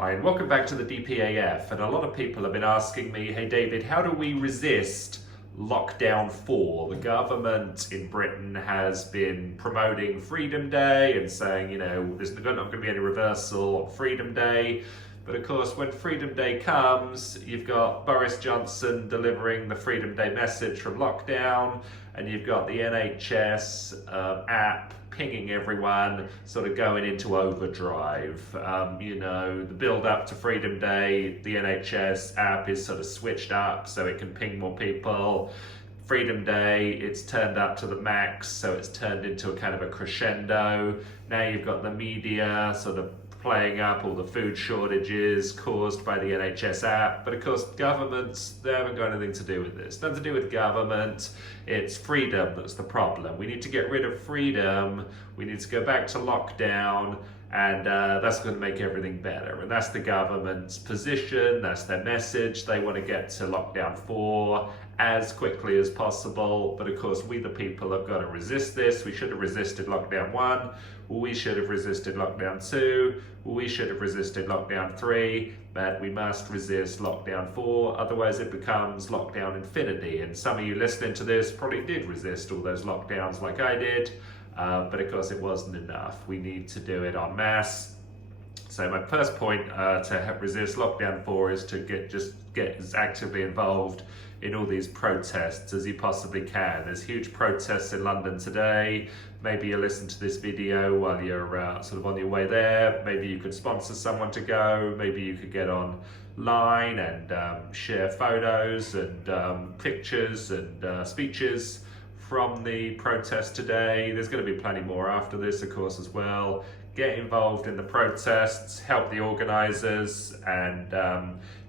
Hi, and welcome back to the DPAF. And a lot of people have been asking me, hey David, how do we resist lockdown 4? The government in Britain has been promoting Freedom Day and saying, there's not going to be any reversal on Freedom Day. But of course, when Freedom Day comes, you've got Boris Johnson delivering the Freedom Day message from lockdown, and you've got the NHS app pinging everyone, sort of going into overdrive. The build up to Freedom Day, the NHS app is sort of switched up so it can ping more people. Freedom Day, it's turned up to the max, so it's turned into a kind of a crescendo. Now you've got the media sort of playing up all the food shortages caused by the NHS app. But of course, governments, they haven't got anything to do with this. Nothing to do with government. It's freedom that's the problem. We need to get rid of freedom. We need to go back to lockdown, and that's going to make everything better. And that's the government's position. That's their message. They want to get to lockdown 4 as quickly as possible. But of course, we the people have got to resist this. We should have resisted lockdown 1. We should have resisted lockdown 2. We should have resisted lockdown 3. But we must resist lockdown 4. Otherwise, it becomes lockdown infinity. And some of you listening to this probably did resist all those lockdowns like I did. But of course, it wasn't enough. We need to do it en masse. So my first point to resist lockdown 4 is to get as actively involved in all these protests as you possibly can. There's huge protests in London today. Maybe you listen to this video while you're sort of on your way there. Maybe you could sponsor someone to go. Maybe you could get online and share photos and pictures and speeches from the protest today. There's going to be plenty more after this, of course, as well. Get involved in the protests, help the organisers, and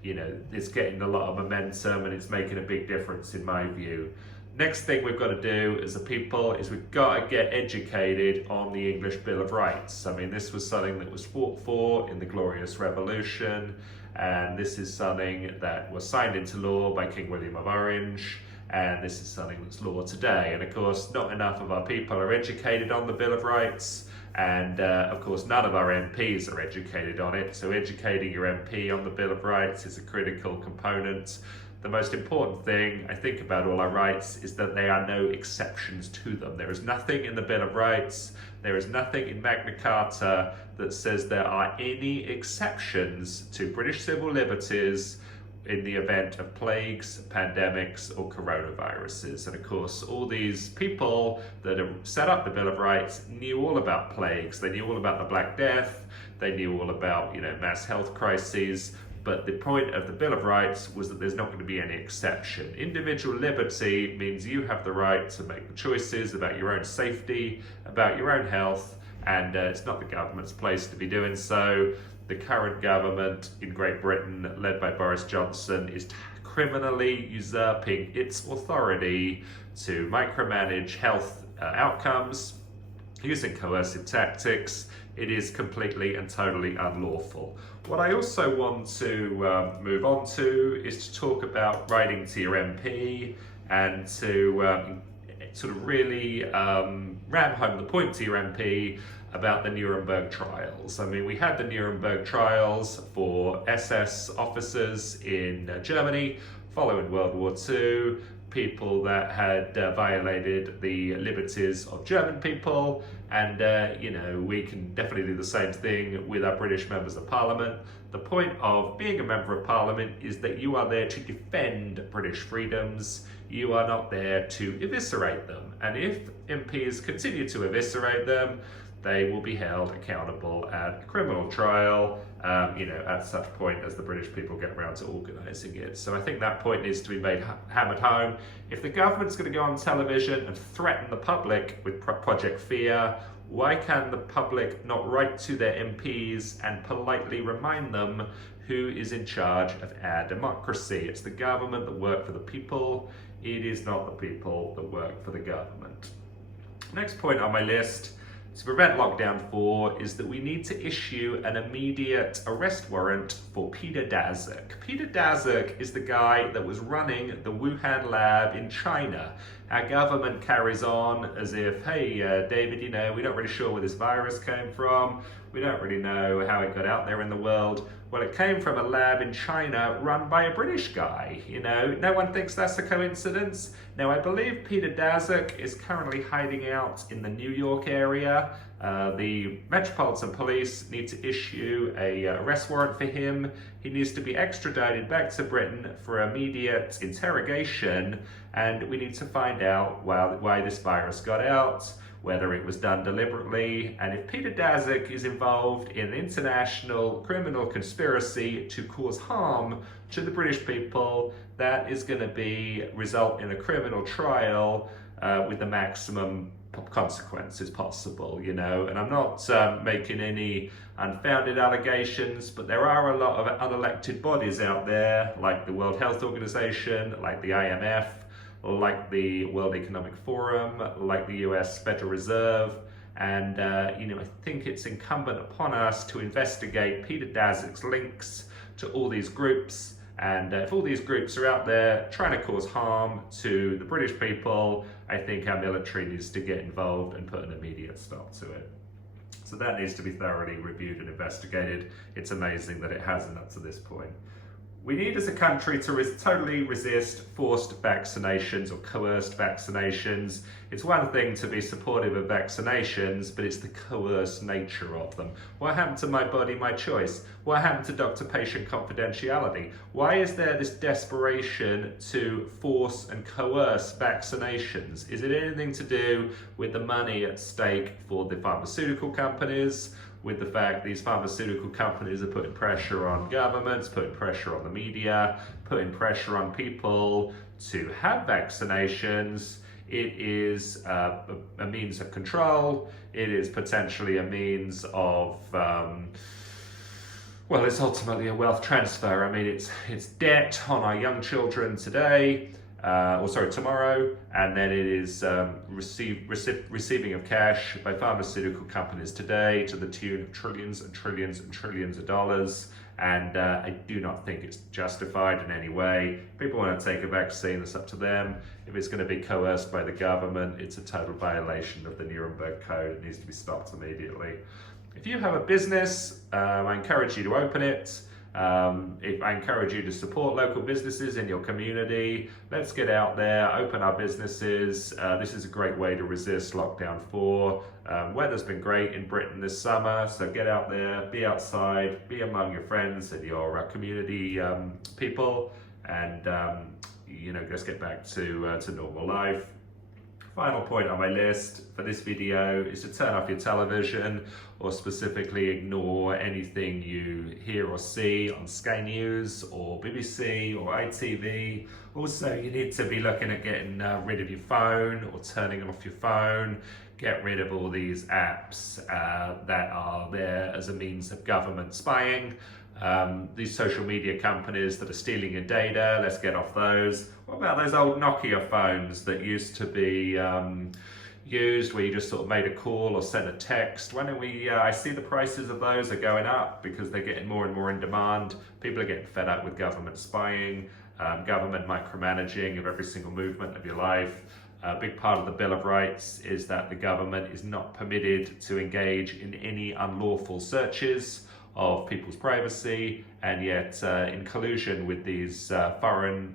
it's getting a lot of momentum and it's making a big difference in my view. Next thing we've got to do as a people is we've got to get educated on the English Bill of Rights. I mean, this was something that was fought for in the Glorious Revolution, and this is something that was signed into law by King William of Orange. And this is something that's law today. And of course, not enough of our people are educated on the Bill of Rights. And of course, none of our MPs are educated on it. So educating your MP on the Bill of Rights is a critical component. The most important thing I think about all our rights is that there are no exceptions to them. There is nothing in the Bill of Rights, there is nothing in Magna Carta that says there are any exceptions to British civil liberties in the event of plagues, pandemics, or coronaviruses. And of course, all these people that have set up the Bill of Rights knew all about plagues. They knew all about the Black Death. They knew all about, mass health crises. But the point of the Bill of Rights was that there's not going to be any exception. Individual liberty means you have the right to make the choices about your own safety, about your own health, and it's not the government's place to be doing so. The current government in Great Britain, led by Boris Johnson, is criminally usurping its authority to micromanage health outcomes using coercive tactics. It is completely and totally unlawful. What I also want to move on to is to talk about writing to your MP and to sort of really ram home the point to your MP about the Nuremberg trials. I mean, we had the Nuremberg trials for SS officers in Germany following World War II, people that had violated the liberties of German people, and we can definitely do the same thing with our British members of Parliament. The point of being a member of Parliament is that you are there to defend British freedoms. You are not there to eviscerate them. And if MPs continue to eviscerate them, they will be held accountable at a criminal trial, at such point as the British people get around to organising it. So I think that point needs to be made hammered home. If the government's going to go on television and threaten the public with Project Fear, why can the public not write to their MPs and politely remind them who is in charge of our democracy? It's the government that work for the people. It is not the people that work for the government. Next point on my list to prevent lockdown 4 is that we need to issue an immediate arrest warrant for Peter Daszak. Peter Daszak is the guy that was running the Wuhan lab in China. Our government carries on as if, hey, David, we're not really sure where this virus came from. We don't really know how it got out there in the world. Well, it came from a lab in China run by a British guy. You know, no one thinks that's a coincidence. Now, I believe Peter Daszak is currently hiding out in the New York area. The Metropolitan Police need to issue a arrest warrant for him. He needs to be extradited back to Britain for immediate interrogation, and we need to find out why this virus got out, whether it was done deliberately, and if Peter Daszak is involved in an international criminal conspiracy to cause harm to the British people, that is going to result in a criminal trial with the maximum consequences possible, you know. And I'm not making any unfounded allegations, but there are a lot of unelected bodies out there, like the World Health Organization, like the IMF, like the World Economic Forum, like the US Federal Reserve, and you know, I think it's incumbent upon us to investigate Peter Daszak's links to all these groups, and if all these groups are out there trying to cause harm to the British people, I think our military needs to get involved and put an immediate stop to it. So that needs to be thoroughly reviewed and investigated. It's amazing that it hasn't up to this point. We need as a country to totally resist forced vaccinations or coerced vaccinations. It's one thing to be supportive of vaccinations, but it's the coerced nature of them. What happened to my body, my choice? What happened to doctor-patient confidentiality? Why is there this desperation to force and coerce vaccinations? Is it anything to do with the money at stake for the pharmaceutical companies, with the fact these pharmaceutical companies are putting pressure on governments, putting pressure on the media, putting pressure on people to have vaccinations? It is a means of control. It is potentially a means of, well, it's ultimately a wealth transfer. I mean, it's debt on our young children today, tomorrow, and then it is receiving of cash by pharmaceutical companies today to the tune of trillions and trillions and trillions of dollars. And I do not think it's justified in any way. People want to take a vaccine, it's up to them. If it's going to be coerced by the government, it's a total violation of the Nuremberg Code. It needs to be stopped immediately. If you have a business, I encourage you to open it. I encourage you to support local businesses in your community. Let's get out there, open our businesses. This is a great way to resist lockdown 4. Weather's been great in Britain this summer, so get out there, be outside, be among your friends and your community people, and you know, let's get back to normal life. Final point on my list for this video is to turn off your television, or specifically ignore anything you hear or see on Sky News or BBC or ITV. Also, you need to be looking at getting rid of your phone or turning off your phone. Get rid of all these apps that are there as a means of government spying. These social media companies that are stealing your data, let's get off those. What about those old Nokia phones that used to be used where you just sort of made a call or sent a text? Why don't we, I see the prices of those are going up because they're getting more and more in demand. People are getting fed up with government spying, government micromanaging of every single movement of your life. A big part of the Bill of Rights is that the government is not permitted to engage in any unlawful searches of people's privacy, and yet in collusion with these foreign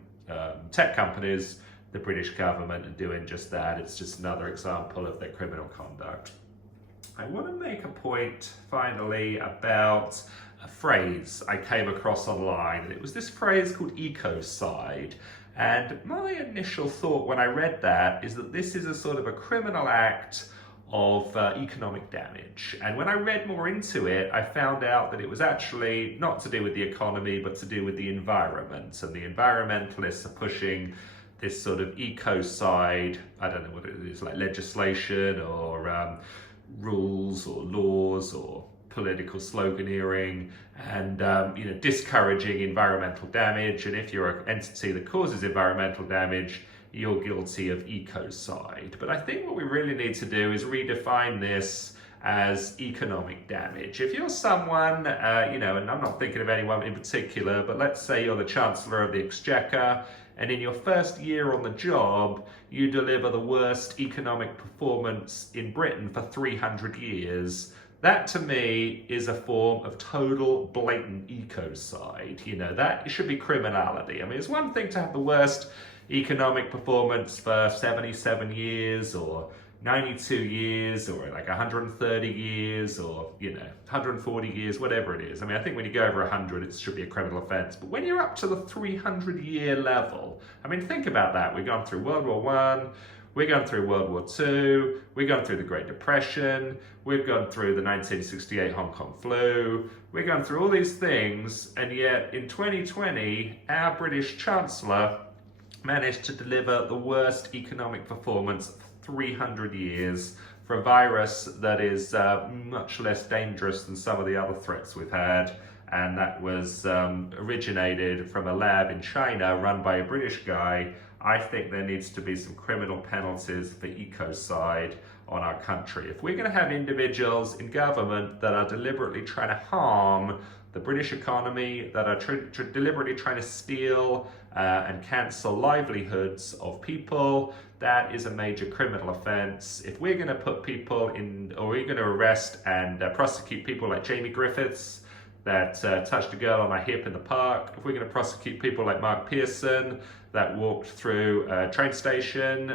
tech companies, the British government are doing just that. It's just another example of their criminal conduct. I want to make a point finally about a phrase I came across online, and it was this phrase called ecocide. And my initial thought when I read that is that this is a sort of a criminal act of economic damage. And when I read more into it, I found out that it was actually not to do with the economy, but to do with the environment. And the environmentalists are pushing this sort of ecocide, I don't know what it is, like legislation or rules or laws or political sloganeering, and you know, discouraging environmental damage. And if you're an entity that causes environmental damage, you're guilty of ecocide. But I think what we really need to do is redefine this as economic damage. If you're someone, you know, and I'm not thinking of anyone in particular, but let's say you're the Chancellor of the Exchequer, and in your first year on the job, you deliver the worst economic performance in Britain for 300 years, That to me is a form of total blatant ecocide. You know, that should be criminality. I mean, it's one thing to have the worst economic performance for 77 years or 92 years or like 130 years or, 140 years, whatever it is. I mean, I think when you go over 100, it should be a criminal offense. But when you're up to the 300-year level, I mean, think about that. We've gone through World War I, we've gone through World War II, we've gone through the Great Depression, we've gone through the 1968 Hong Kong flu, we've gone through all these things, and yet in 2020, our British Chancellor managed to deliver the worst economic performance of 300 years for a virus that is much less dangerous than some of the other threats we've had, and that was originated from a lab in China run by a British guy. I think there needs to be some criminal penalties for ecocide on our country. If we're going to have individuals in government that are deliberately trying to harm the British economy, that are deliberately trying to steal and cancel livelihoods of people, that is a major criminal offence. If we're going to put people in, or we're going to arrest and prosecute people like Jamie Griffiths, that touched a girl on her hip in the park, if we're going to prosecute people like Mark Pearson, that walked through a train station,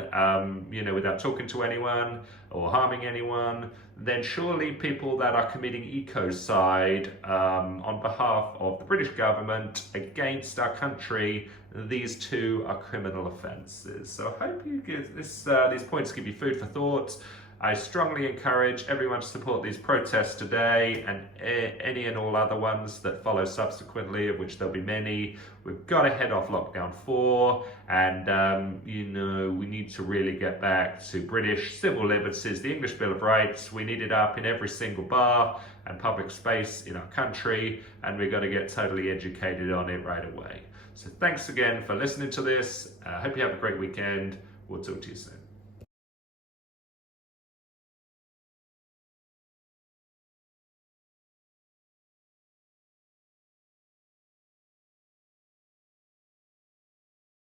without talking to anyone or harming anyone, then surely people that are committing ecocide on behalf of the British government against our country, these two are criminal offences. So I hope you give these points give you food for thought. I strongly encourage everyone to support these protests today and any and all other ones that follow subsequently, of which there'll be many. We've got to head off lockdown 4, and we need to really get back to British civil liberties, the English Bill of Rights. We need it up in every single bar and public space in our country, and we've got to get totally educated on it right away. So thanks again for listening to this. I hope you have a great weekend. We'll talk to you soon.